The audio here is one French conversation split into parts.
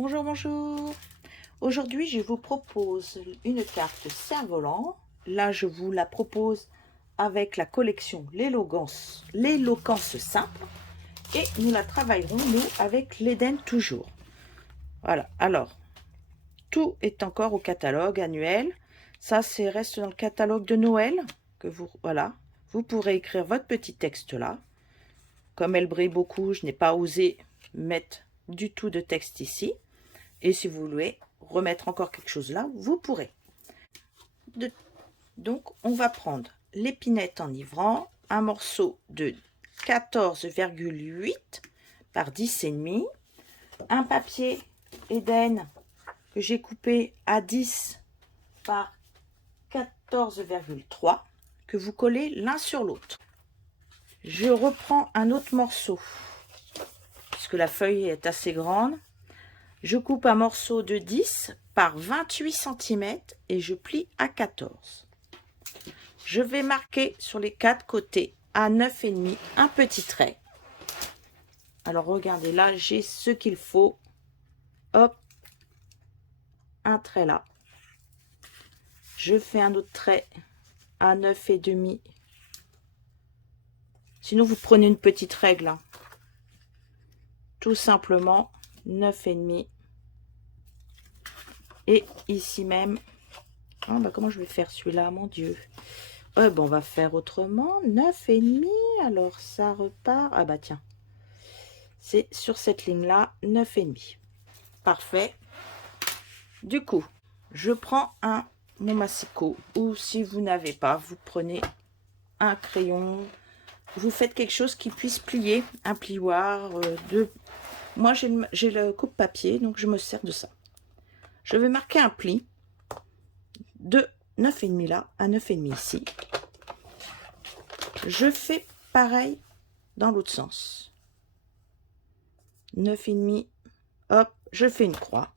Bonjour, bonjour. Aujourd'hui, je vous propose une carte cerf-volant. Là, je vous la propose avec la collection l'éloquence simple. Et nous la travaillerons, nous, avec l'Éden toujours. Voilà. Alors, tout est encore au catalogue annuel. Ça, c'est reste dans le catalogue de Noël. Voilà. Vous pourrez écrire votre petit texte là. Comme elle brille beaucoup, je n'ai pas osé mettre du tout de texte ici. Et si vous voulez remettre encore quelque chose là, vous pourrez. Donc, on va prendre l'épinette enivrant, un morceau de 14,8 par 10,5, un papier Éden que j'ai coupé à 10 par 14,3 que vous collez l'un sur l'autre. Je reprends un autre morceau puisque la feuille est assez grande. Je coupe un morceau de 10 par 28 cm et je plie à 14. Je vais marquer sur les quatre côtés à 9,5 un petit trait. Alors regardez, là j'ai ce qu'il faut. Hop, un trait là. Je fais un autre trait à 9,5. Sinon vous prenez une petite règle, hein. Tout simplement 9,5. Et ici même, oh bah comment je vais faire celui-là, mon Dieu. Ouais, bon, on va faire autrement. 9,5. Alors ça repart. Ah bah tiens, c'est sur cette ligne là, 9,5. Parfait. Du coup, je prends mon massicot, ou si vous n'avez pas, vous prenez un crayon. Vous faites quelque chose qui puisse plier, un plioir. Moi j'ai le coupe-papier, donc je me sers de ça. Je vais marquer un pli de 9,5 là à 9,5 ici. Je fais pareil dans l'autre sens. 9,5, hop, je fais une croix.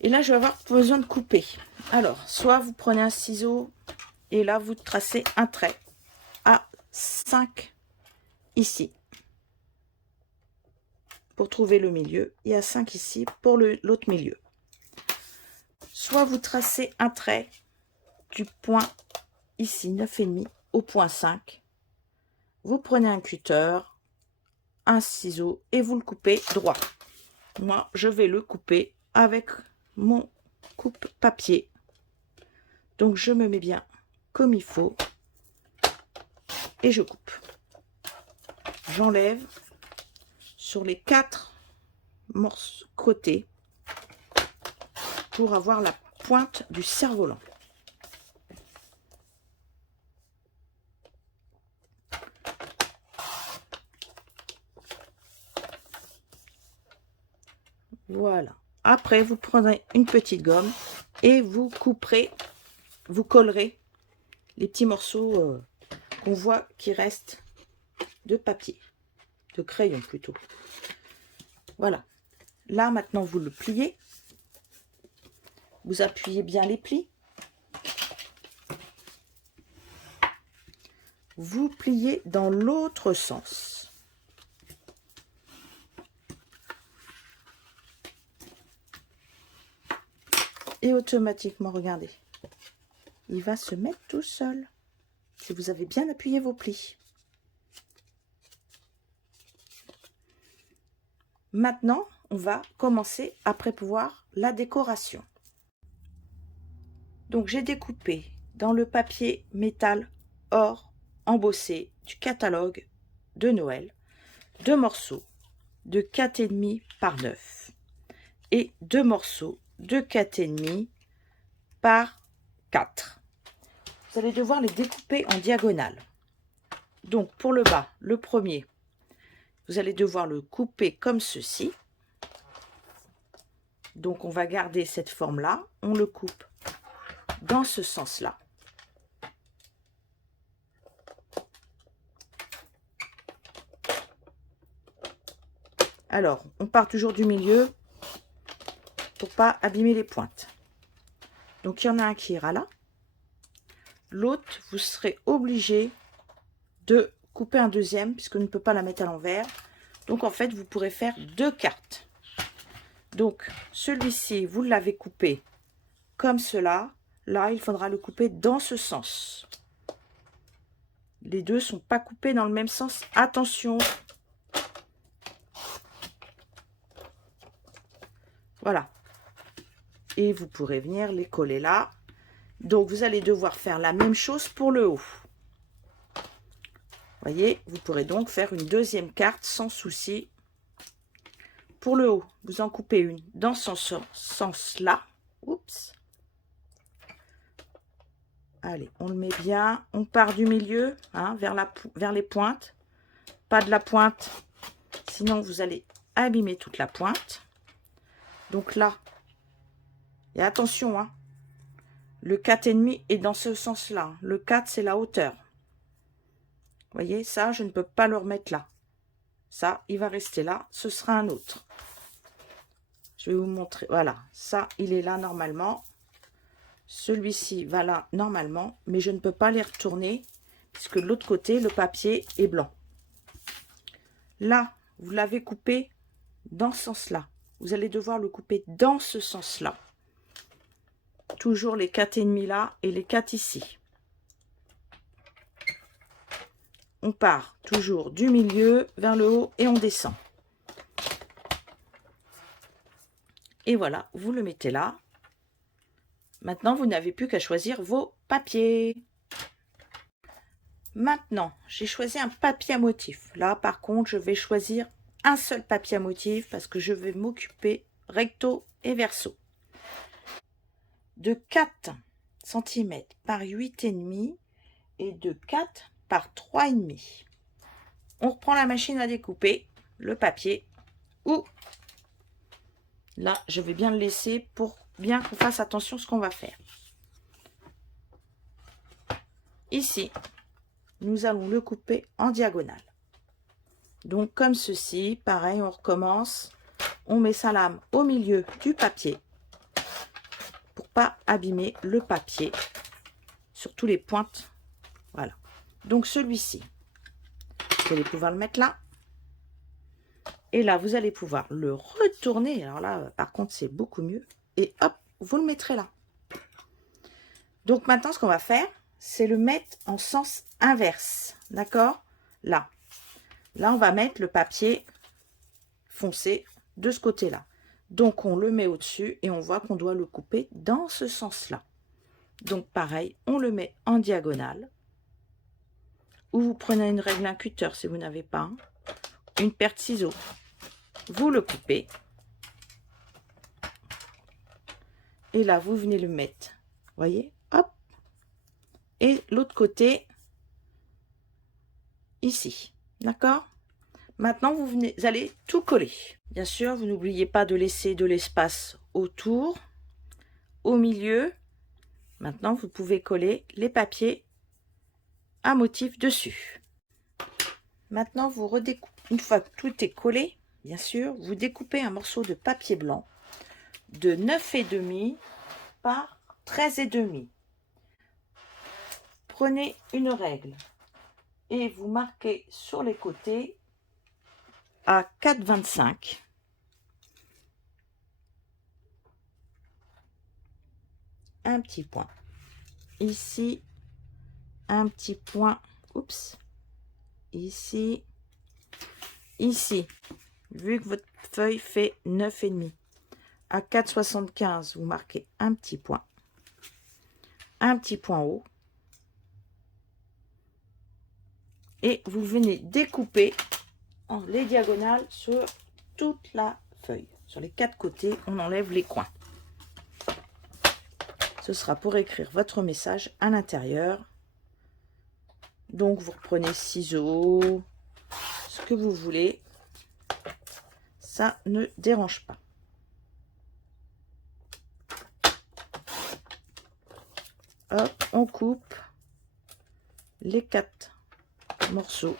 Et là, je vais avoir besoin de couper. Alors, soit vous prenez un ciseau et là, vous tracez un trait à 5 ici pour trouver le milieu et à 5 ici pour l'autre milieu. Soit vous tracez un trait du point ici 9,5 au point 5. Vous prenez un cutter, un ciseau et vous le coupez droit. Moi, je vais le couper avec mon coupe-papier. Donc, je me mets bien comme il faut et je coupe. J'enlève sur les 4 morceaux côtés pour avoir la pointe du cerf-volant. Voilà. Après, vous prendrez une petite gomme et vous couperez, vous collerez les petits morceaux qu'on voit qui restent de papier, de crayon plutôt. Voilà. Là, maintenant, vous le pliez. Vous appuyez bien les plis. Vous pliez dans l'autre sens. Et automatiquement, regardez, il va se mettre tout seul si vous avez bien appuyé vos plis. Maintenant, on va commencer à préparer la décoration. Donc, j'ai découpé dans le papier métal or embossé du catalogue de Noël 2 morceaux de 4,5 par 9 et 2 morceaux de 4,5 par 4. Vous allez devoir les découper en diagonale. Donc, pour le bas, le premier, vous allez devoir le couper comme ceci. Donc, on va garder cette forme-là. On le coupe dans ce sens-là. Alors, on part toujours du milieu pour pas abîmer les pointes. Donc, il y en a un qui ira là. L'autre, vous serez obligé de couper un deuxième, puisqu'on ne peut pas la mettre à l'envers. Donc, en fait, vous pourrez faire 2 cartes. Donc, celui-ci, vous l'avez coupé comme cela. Là, il faudra le couper dans ce sens. Les deux ne sont pas coupés dans le même sens. Attention. Voilà. Et vous pourrez venir les coller là. Donc, vous allez devoir faire la même chose pour le haut. Voyez, vous pourrez donc faire une deuxième carte sans souci. Pour le haut, vous en coupez une dans ce sens-là. Oups. Allez, on le met bien. On part du milieu, hein, vers les pointes. Pas de la pointe, sinon vous allez abîmer toute la pointe. Donc là, et attention, hein, le 4,5 est dans ce sens-là. Le 4, c'est la hauteur. Vous voyez, ça, je ne peux pas le remettre là. Ça, il va rester là. Ce sera un autre. Je vais vous montrer. Voilà, ça, il est là normalement. Celui-ci va là normalement, mais je ne peux pas les retourner puisque de l'autre côté, le papier est blanc. Là, vous l'avez coupé dans ce sens-là. Vous allez devoir le couper dans ce sens-là. Toujours les 4,5 là et les 4 ici. On part toujours du milieu vers le haut et on descend. Et voilà, vous le mettez là. Maintenant, vous n'avez plus qu'à choisir vos papiers. Maintenant, j'ai choisi un papier à motif. Là, par contre, je vais choisir un seul papier à motif parce que je vais m'occuper recto et verso. De 4 cm par 8,5 et de 4 par 3,5. On reprend la machine à découper le papier ou là, je vais bien le laisser pour bien qu'on fasse attention à ce qu'on va faire. Ici, nous allons le couper en diagonale. Donc, comme ceci, pareil, on recommence. On met sa lame au milieu du papier pour pas abîmer le papier sur tous les pointes. Voilà. Donc, celui-ci, vous allez pouvoir le mettre là. Et là, vous allez pouvoir le retourner. Alors là, par contre, c'est beaucoup mieux. Et hop, vous le mettrez là. Donc, maintenant, ce qu'on va faire, c'est le mettre en sens inverse. D'accord? Là. Là, on va mettre le papier foncé de ce côté-là. Donc, on le met au-dessus et on voit qu'on doit le couper dans ce sens-là. Donc, pareil, on le met en diagonale. Ou vous prenez une règle, un cutter si vous n'avez pas, une paire de ciseaux. Vous le coupez. Et là, vous venez le mettre. Voyez? Hop. Et l'autre côté, ici. D'accord? Maintenant, vous allez tout coller. Bien sûr, vous n'oubliez pas de laisser de l'espace autour, au milieu. Maintenant, vous pouvez coller les papiers à motif dessus. Maintenant, vous redécoupez. Une fois que tout est collé, bien sûr, vous découpez un morceau de papier blanc de 9,5 par 13,5. Prenez une règle et vous marquez sur les côtés à 4,25. Un petit point. Ici, un petit point. Oups. Ici. Ici. Vu que votre feuille fait 9,5. À 4,75, vous marquez un petit point. Un petit point haut. Et vous venez découper les diagonales sur toute la feuille. Sur les 4 côtés, on enlève les coins. Ce sera pour écrire votre message à l'intérieur. Donc, vous reprenez ciseaux, ce que vous voulez. Ça ne dérange pas. Hop, on coupe les 4 morceaux.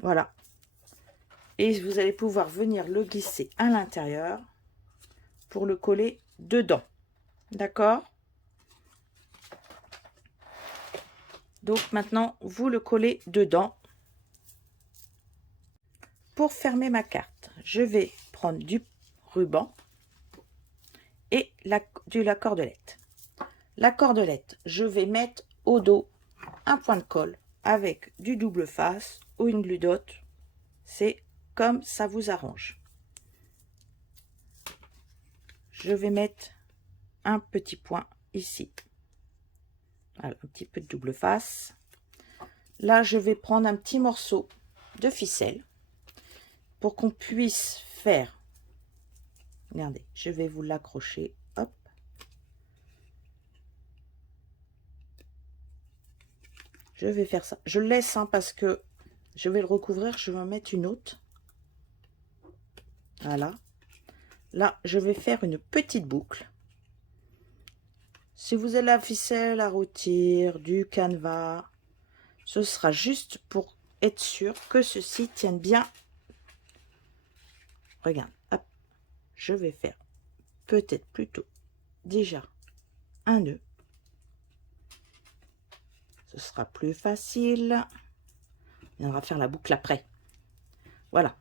Voilà. Et vous allez pouvoir venir le glisser à l'intérieur pour le coller dedans. D'accord? Donc maintenant, vous le collez dedans. Pour fermer ma carte, je vais prendre du ruban et de la cordelette. La cordelette, je vais mettre au dos un point de colle avec du double face ou une glue dot. C'est comme ça vous arrange. Je vais mettre un petit point ici. Voilà, un petit peu de double face. Là, je vais prendre un petit morceau de ficelle pour qu'on puisse faire. Regardez, je vais vous l'accrocher. Hop. Je vais faire ça. Je le laisse hein, parce que je vais le recouvrir. Je vais en mettre une autre. Voilà. Là, je vais faire une petite boucle. Si vous avez la ficelle à rôtir, du canevas, ce sera juste pour être sûr que ceci tienne bien. Regarde, hop, je vais faire peut-être plutôt déjà un nœud. Ce sera plus facile. Et on va faire la boucle après. Voilà.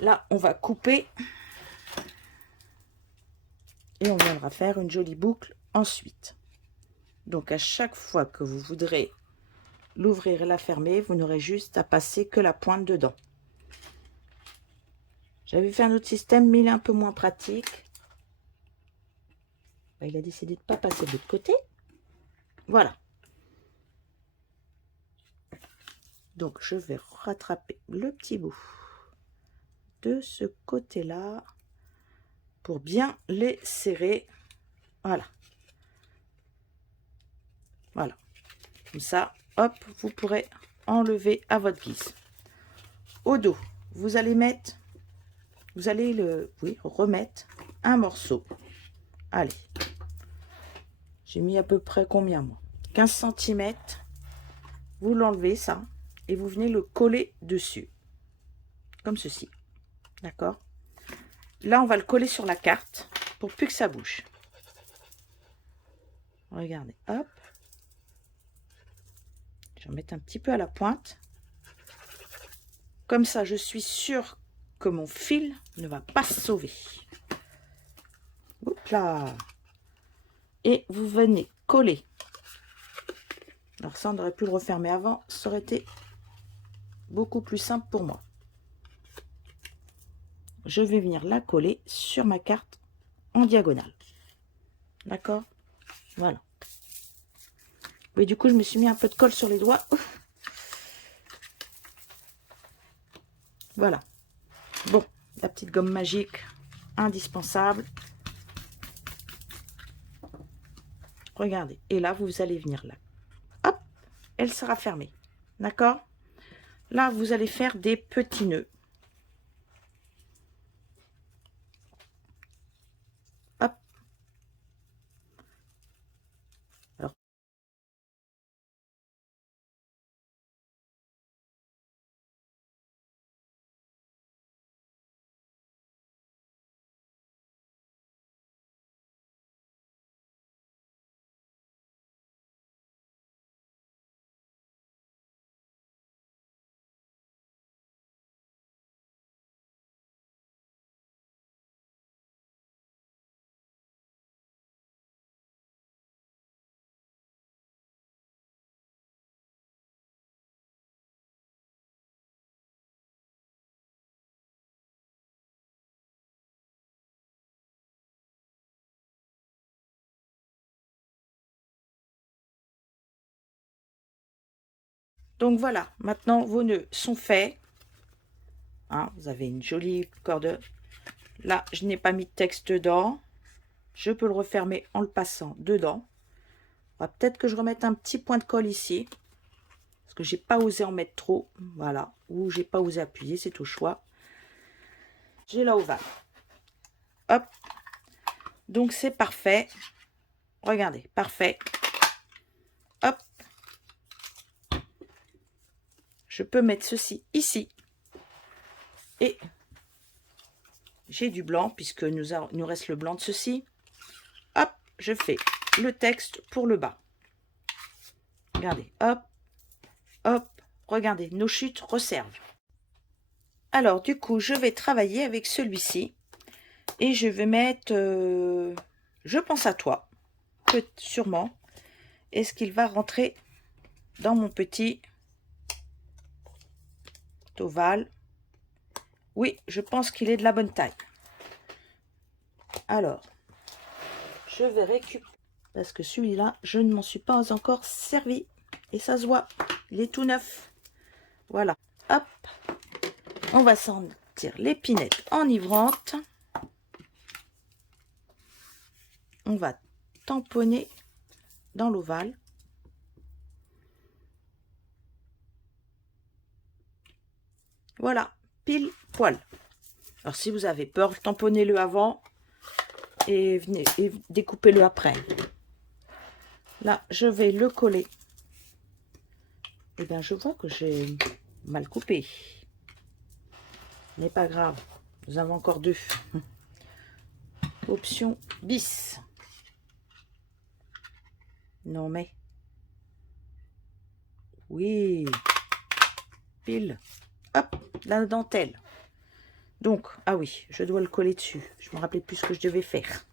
Là, on va couper. Et on viendra faire une jolie boucle ensuite. Donc, à chaque fois que vous voudrez l'ouvrir et la fermer, vous n'aurez juste à passer que la pointe dedans. J'avais fait un autre système, mais il est un peu moins pratique. Il a décidé de ne pas passer de l'autre côté. Voilà. Donc, je vais rattraper le petit bout de ce côté-là pour bien les serrer. Voilà. Voilà. Comme ça, hop, vous pourrez enlever à votre guise. Au dos, vous allez mettre, remettre un morceau. Allez. J'ai mis à peu près combien, moi? 15 cm. Vous l'enlevez, ça, et vous venez le coller dessus. Comme ceci. D'accord? Là, on va le coller sur la carte pour plus que ça bouge. Regardez, hop. Je vais en mettre un petit peu à la pointe. Comme ça, je suis sûre que mon fil ne va pas se sauver. Hop là. Et vous venez coller. Alors ça, on aurait pu le refermer avant. Ça aurait été beaucoup plus simple pour moi. Je vais venir la coller sur ma carte en diagonale. D'accord? Voilà. Oui, du coup, je me suis mis un peu de colle sur les doigts. Voilà. Bon, la petite gomme magique, indispensable. Regardez. Et là, vous allez venir là. Hop, elle sera fermée. D'accord? Là, vous allez faire des petits nœuds. Hop. Alors, donc voilà, maintenant vos nœuds sont faits. Hein, vous avez une jolie corde. Là, je n'ai pas mis de texte dedans. Je peux le refermer en le passant dedans. Peut-être que je remette un petit point de colle ici. Parce que j'ai pas osé en mettre trop. Voilà. Ou j'ai pas osé appuyer, c'est au choix. J'ai la ovale. Hop. Donc c'est parfait. Regardez, parfait. Hop. Je peux mettre ceci ici. Et j'ai du blanc, puisque nous reste le blanc de ceci. Hop, je fais le texte pour le bas. Regardez, hop, hop, regardez, nos chutes resservent. Alors, du coup, je vais travailler avec celui-ci. Et je vais mettre, je pense à toi, sûrement. Est-ce qu'il va rentrer dans mon petit ovale? Oui, je pense qu'il est de la bonne taille. Alors, je vais récupérer, parce que celui-là, je ne m'en suis pas encore servi. Et ça se voit, il est tout neuf. Voilà, hop. On va sentir l'épinette enivrante. On va tamponner dans l'ovale. Voilà, pile poil. Alors si vous avez peur, tamponnez-le avant et venez et découpez-le après. Là, je vais le coller. Et bien, je vois que j'ai mal coupé. N'est pas grave, nous avons encore 2. Option bis. Non mais. Oui. Pile. Hop, la dentelle. Donc, ah oui, je dois le coller dessus. Je me rappelais plus ce que je devais faire.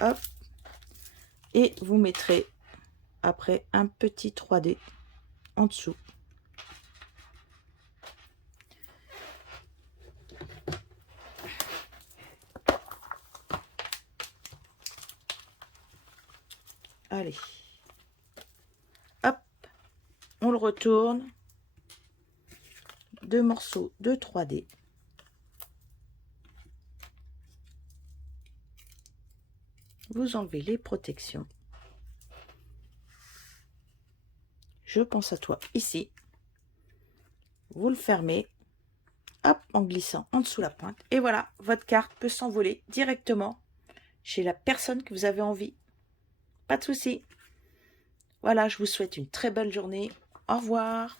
Hop. Et vous mettrez après un petit 3D en dessous. Allez. Hop. On le retourne. 2 morceaux de 3D. Vous enlevez les protections. Je pense à toi ici. Vous le fermez. Hop, en glissant en dessous la pointe. Et voilà, votre carte peut s'envoler directement chez la personne que vous avez envie. Pas de souci. Voilà, je vous souhaite une très belle journée. Au revoir.